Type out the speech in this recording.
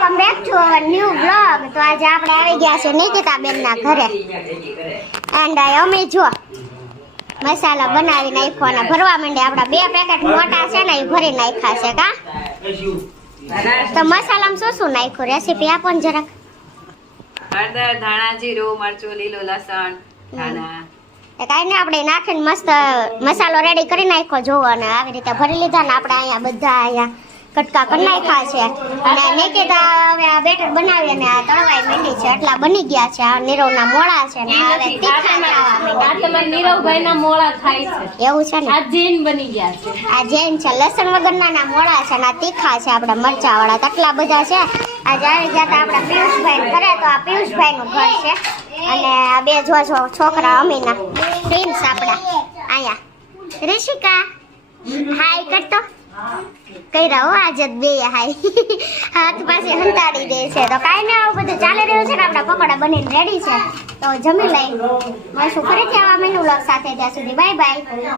Welcome back to our new blog. તો આજે આપણે આવી ગયા છે નિકિતાબેનના ઘરે એન્ડ અમે જો મસાલા બનાવી નાખ્યો અને ભરવા માંડે. આપણા 2 પેકેટ મોટા છે ને એ ભરી નાખ્યા છે કા. તો મસાલામાં શું શું નાખ્યું રેસીપી આપો ને જરાક. હળદર, ધાણા, જીરું, મરચું, લીલું લસણ, ધાણા કાંઈ નહીં, આપણે નાખીને મસ્ત મસાલો રેડી કરી નાખ્યો જોવો. અને આવી રીતે ભરી લીધા ને આપણે અહીંયા બધા અહીંયા કટકા કરી નાખ્યા છે. અને નિકિતા હવે આ બેટર બનાવી અને આ તળવાઈ માંડી છે. એટલા બની ગયા છે. આ નીરવના મોળા છે ને હવે તીખા ખાવા માંડ્યા. તમારા નીરવભાઈના મોળા થાય છે. એવું છે ને, આ જૈન બની ગયા છે. આ જૈન છે, લસણ વગરના ના મોળા છે ને આ તીખા છે આપણા મરચા વાળા. કેટલા બધા છે. આજે આવી ગયા તા આપણા પિયુષભાઈ ઘરે. તો આ પિયુષભાઈ નું ઘર છે. અને આ બે જો છોકરા અમીના પ્રિન્સ આપણા અહીંયા. ઋષિકા હાય કરતો કઈ રહો આજે બે હાય હાથ પાસે હંતાડી દે છે. તો કાંઈ ને આવું બધું ચાલી રહ્યું છે ને આપણા પકોડા બનીને રેડી છે. તો જમી લઈ મળશું ફરીથી આવા મેનુ વ્લોગ સાથે. ત્યાં સુધી બાય બાય.